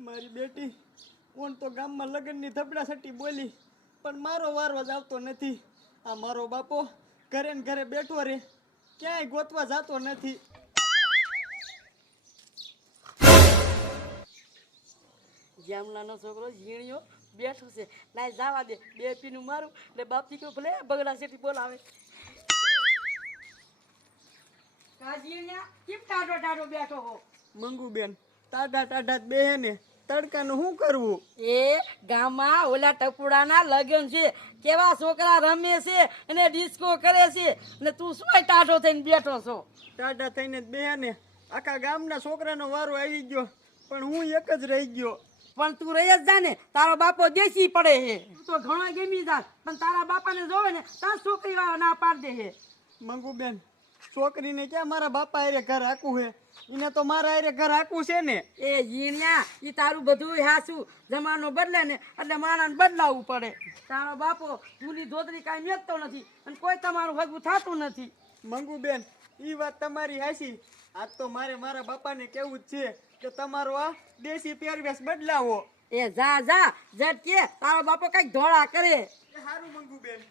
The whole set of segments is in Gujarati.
મારી બેટી કોણ તો ગામમાં લગ્નની ધબડાસટી બોલી, પણ મારો વારો જ આવતો નથી. આ મારો બાપો ઘરે ને ઘરે બેઠો રે, ક્યાંય ગોતવા જાતો નથી. જામલાનો છોકરો ઝીણિયો બેઠો છે, લાય જવા દે, બે પીનું મારું ને બાપ દીકરો ભલે બગડા સેટી બોલાવે. કાજીયા કેમ ટાઢો ટાઢો બેઠો હો? મંગુ બેન ટાઢા ટાઢા જ બેહે ને, તડકાનું શું કરવું? એ ગામમાં ઓલા ટપુડાના લગ્ન છે, કેવા છોકરા રમે છે અને ડિસ્કો કરે છે, ને તું શું ટાઢો થઈને બેઠો છો? ટાઢા થઈને જ બેહે ને, આખા ગામના છોકરાનો વારો આવી ગયો, પણ હું એક જ રહી ગયો. પણ તું રહી જ જા ને, તારો બાપો દેશી પડે છે. તું તો ઘણો ગમી જા, પણ તારા બાપાને જોવે ને તાર છોકરી વાળો ના પાડ દે છે. મંગુ બેન છોકરીને ક્યાં મારા બાપા હારે ઘર હાકવું છે? એને તો મારા હારે ઘર હાકવું છે ને. એ જીણ્યા ઈ તારું બધું હાસું, જમાનો બદલે ને એટલે માણસ બદલાવવું પડે. તારો બાપો જૂની ધોતરી કાંઈ મેકતો નથી અને કોઈ તમારું હગું થતું નથી. મંગુ બેન ઈ વાત તમારી હાચી. આજ તો મારે મારા બાપાને કેવું જ છે કે તમારો આ દેશી પહેરવેશ બદલાવો. એ જા જા જટ કે તારો બાપો કઈક ધોળા કરે. એ હારું મંગુ બેન.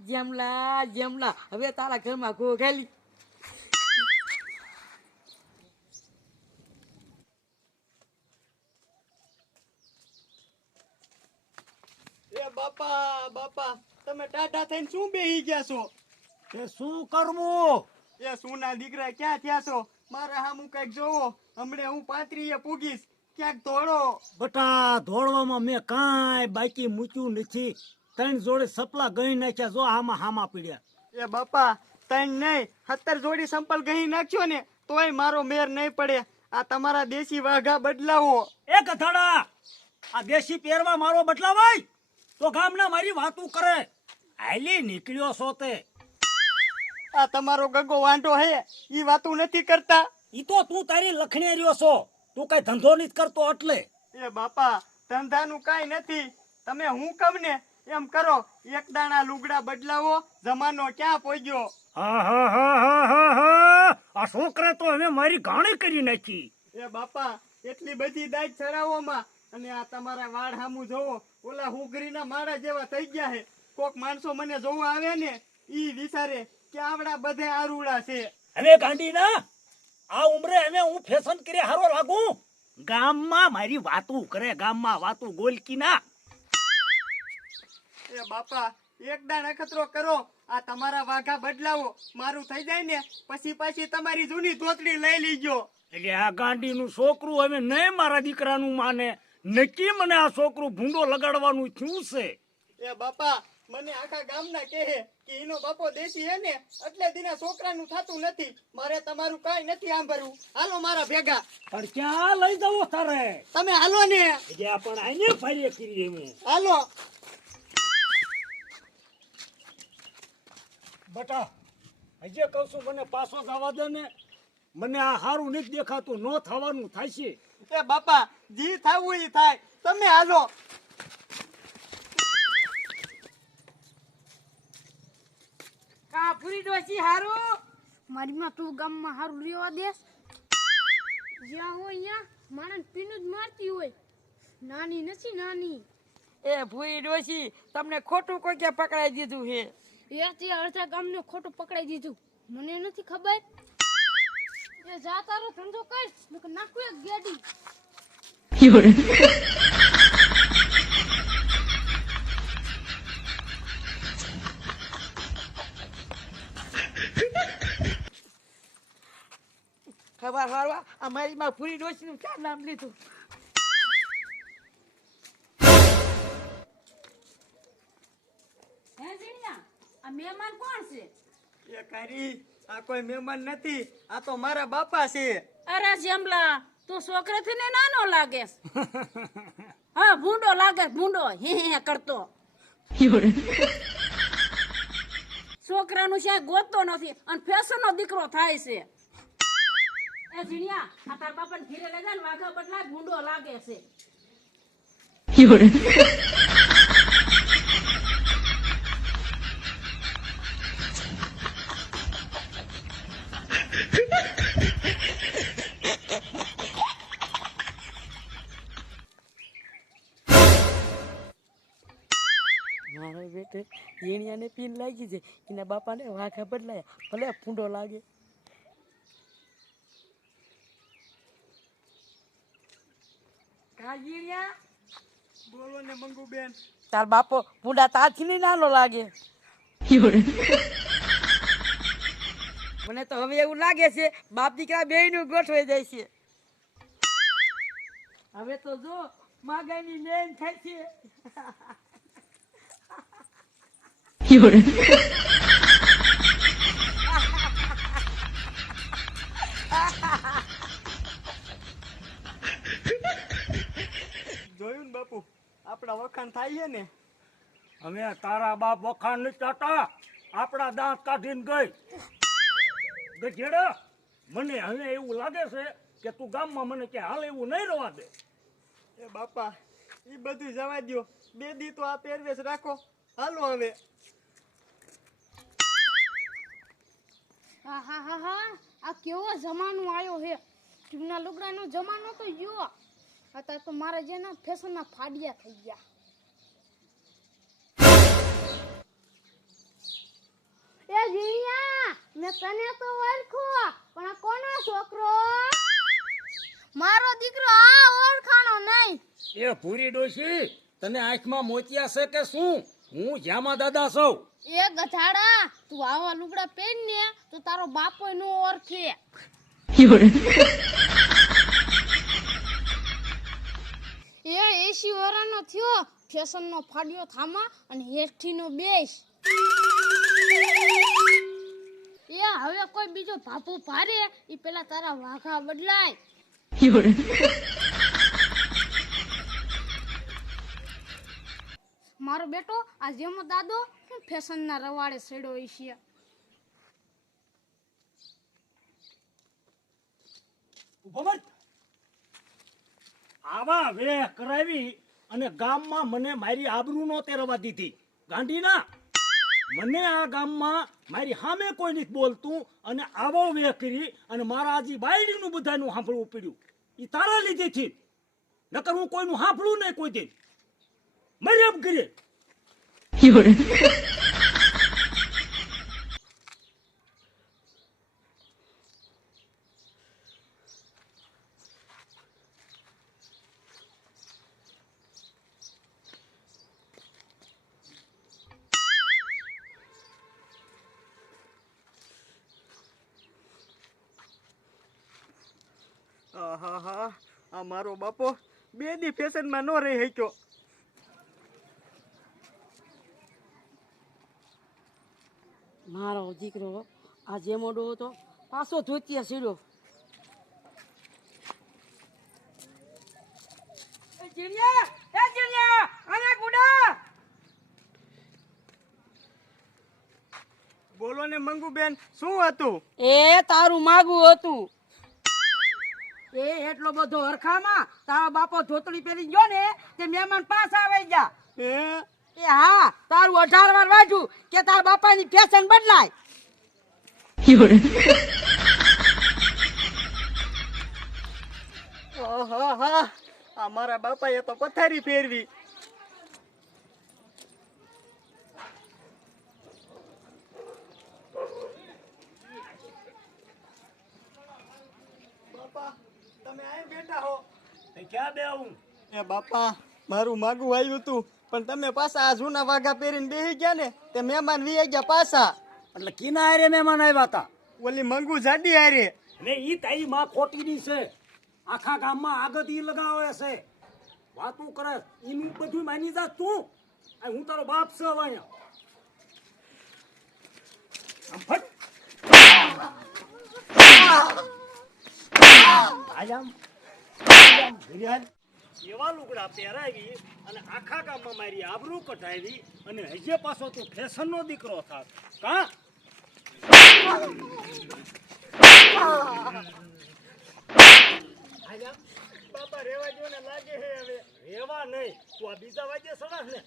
જેમલા જેમલા હવે તારા ઘરમાં ઘો ઘાલી. એ બાપા બાપા તમે ટાઢા થઈને શું બેહી ગયા છો? એ શું કરવું? એ સુના દીકરા ક્યાં થયા છો? મારા હામું કઈક જોવો, હમણે હું 35 પૂગીશ, ક્યાંક દોડો. બટા ધોળવામાં મેં કાંઈ બાકી મૂક્યું નથી. 3 જોડે સપલા ગઈ નાખ્યા, જો આમાં હામા પીડ્યા. એ બાપા 3 નહીં 17 જોડી સંપલ ગહી નાખ્યો ને તોય મારો મેર નહીં પડે. આ તમારા દેશી વાઘા બદલાવો. એ કથાડા, આ દેશી પહેરવા મારો બદલાવાય તો ગામના મારી વાતું કરે. હાલી નીકળ્યો છો તે. આ તમારો ગગો વાંઢો હે, ઈ વાતું નથી કરતા. ઈ તો તું તારી લખણે રહ્યો છો, તું કઈ ધંધો નથી કરતો એટલે. એ બાપા ધંધાનું કાંઈ નથી, તમે હું કમ ને એમ કરો, એક દાણા લુગડા બદલાવો, જમાનો ક્યાં પહોંચ્યો. આ છોકરા તો હવે મારી ગાણી કરી નાખી. એ બાપા એટલી બધી દાજ ચડાવોમાં, અને આ તમારા વાળ હામું જોવો, ઓલા હુગરીના માળા જેવા થઈ ગયા હે. કોક માણસો મને જોવા આવે ને ઈ વિચારે કે આવડા બધે આરુડા છે. હવે ગાંડી ના આ ઉંમરે હવે હું ફેશન કરે હારો લાગુ? ગામમાં મારી વાતું કરે, ગામમાં વાતું ગોલકી ના. એ બાપા એક દાણ અખતરો કરો, આ તમારા વાઘા બદલાવો, મારું થઈ જાય ને પછી પાછી તમારી જૂની ધોતડી લઈ લીજો. એટલે આ ગાંડી નું છોકરું હવે નહીં મારા દીકરાનું માને, નક્કી મને આ છોકરું ભૂંડો લગાડવાનું થયું છે. એ બાપા મને આખા ગામના કહે કે એનો બાપો દેશી હે ને એટલે દીના છોકરાનું થાતું નથી. મારે તમારું કાંઈ નથી સાંભળવું. હાલો મારા ભેગા. પણ ક્યાં લઈ જવો તારે? તમે હાલો ને. જે પણ આઈને ફારીએ કરી એમ. હાલો. બટા હજે કહું છું મને પાછો જવા દે ને, મને આ હારું નથી દેખાતું, નો થવાનું થાય છે. એ બાપા જી થાવું ઈ થાય, તમે હાલો. કા પૂરી ડોસી હારું? મારી માં તું ગામમાં હારું રહેવા દેસ? જ્યાં હોય ત્યાં માણસ પીનું જ મારતી હોય, નાની નથી નાની. એ ભૂરી ડોસી તમને ખોટું કોઈ કે પકડાઈ દીધું છે. એથી અડધા ગામને ખોટું પકડાઈ દીધું, મને નથી ખબર. એ જા તારો ધંધો કર, નકર નાખું એક ગેડી. ખબર હારવા અમારી માં ભૂરી ડોસી નું ક્યાં નામ લીધું? હે જીણિયા આ મહેમાન કોણ છે? એ કારી આ કોઈ મહેમાન નથી, આ તો મારા બાપા છે. અરે જેમલા તું છોકરાથી ને નાનો લાગે. હા ભૂંડો લાગે, ભૂંડો હે હે કરતો. છોકરાનું ક્યાંય ગોતતો નથી અને ફેશન નો દીકરો થાય છે. એ જીણિયા આ તાર બાપાને ઘીરે લઈ જા ને, વાઘા બદલા ભૂંડો લાગે છે. ઝીણિયાને પીન લાગી છે એના બાપાને વાઘા બદલાયા ભલે ફૂંડો લાગે. કા ઝીણિયા બોલો ને મંગુબેન. તાર બાપો ફૂંડા તારથી નહીં નાનો લાગે. મને તો હવે એવું લાગે છે બાપ દીકરા બેયનું ગોઠવાઈ જાય છે. હવે તો જો માગાની લેન થાય છે. જોયું ને બાપુ, આપણા વખાણ થાય છે ને. હવે તારા બાપ વખાણ નથી થતા, આપણા દાંત કાઢીને ગઈ. ગજેડા, મને હવે એવું લાગે છે કે તું ગામમાં મને કે હાલ એવું નહીં રવા દે. એ બાપા, એ બધું જવા દ્યો. 2 દી તો આ પહેરવેશ રાખો. હાલો હવે. હા હા હા હા, આ કેવો જમાનો આવ્યો હે. જૂના લુગડાનો જમાનો તો ગયો. અત્યારે તો મારા જેના ફેશનના ફાડિયા થઈ ગયા. એ જીયા, મેં તને તો ઓળખો, પણ આ કોનો છોકરો? મારો દીકરો. આ ઓળખાણો નહીં. એ ભૂરી ડોશી, તને આંખમાં મોતિયા છે કે શું? હું જ્યામાં દાદા સૌ. એ ગધાડા, તું આવા લુગડા પહેર ને તો તારો બાપો નો ઓળખે. એ 80 વર્ષનો થયો, ફેશનનો ફાડ્યો થામા અને હેઠીનો બેસ. એ હવે કોઈ બીજો ભાભો ભારે ઈ પેલા તારા વાઘા બદલાય. મારો બેટો આ જેમો દાદો ફેશનના રવાડે સેડો છે. ઉભો મત. આવા વેહ કરાવી અને ગામમાં મને મારી આબરૂ નો તેરવા દીધી. ગાંધીના, મને આ ગામમાં મારી સામે કોઈ નથી બોલતું અને આવો વેહ કરી અને મારા આજી બાયડીનું બધાનું સાંભળવું પડ્યું. એ તારા લીધેથી. નકર હું કોઈનું સાંભળું નહીં કોઈ દિન. મર્યામ કરીએ. આહાહા, આ મારો બાપો 2 દી ફેશનમાં ન રહી શક્યો. મારો દીકરો આ જેમોડો હતો પાછો ધોતિયા સીડ્યો. બોલો ને મંગુબેન, શું હતું? એ તારું માગું હતું. એ એટલો બધો હરખામાં તારો બાપો ધોતડી પહેરી ગયો ને તે મહેમાન પાછા આવી ગયા. એ હા, તારું 18 વાર વાંચ્યું કે તારા બાપાની ફેશન બદલાય. આહાહા, આ મારા બાપાએ તો પથારી ફેરવી. બાપા, તમે અહીં બેઠા હો. ક્યાં બે આવું? એ બાપા, મારું માગું આવ્યું હતું પણ તમે પાછા આ જૂના વાઘા પહેરીને બેસી ગયા ને તે મહેમાન વી ગયા પાછા. એટલે કિના હારે મહેમાન આવ્યા હતા? ઓલી મંગુ જાડી હારે. ને ઈ તારી માં ખોટીની છે. આખા ગામમાં આગળ ઈ લગાવે છે. વાતું કરે ઈનું બધું માની જા તું. આ હું તારો બાપ છે હવે અહીંયા. આમ ફટ. આયામ વિરાજ એવા લુગડા પહેરાવી અને આખા ગામમાં મારી આબરૂ કઢાવી અને હજે પાછો તું ફેશનનો દીકરો થાત. કા બાપા રેવા જો ને લાગે હે હવે. રેવા નહીં, તું આ બીજા વાજે સડાસ ને.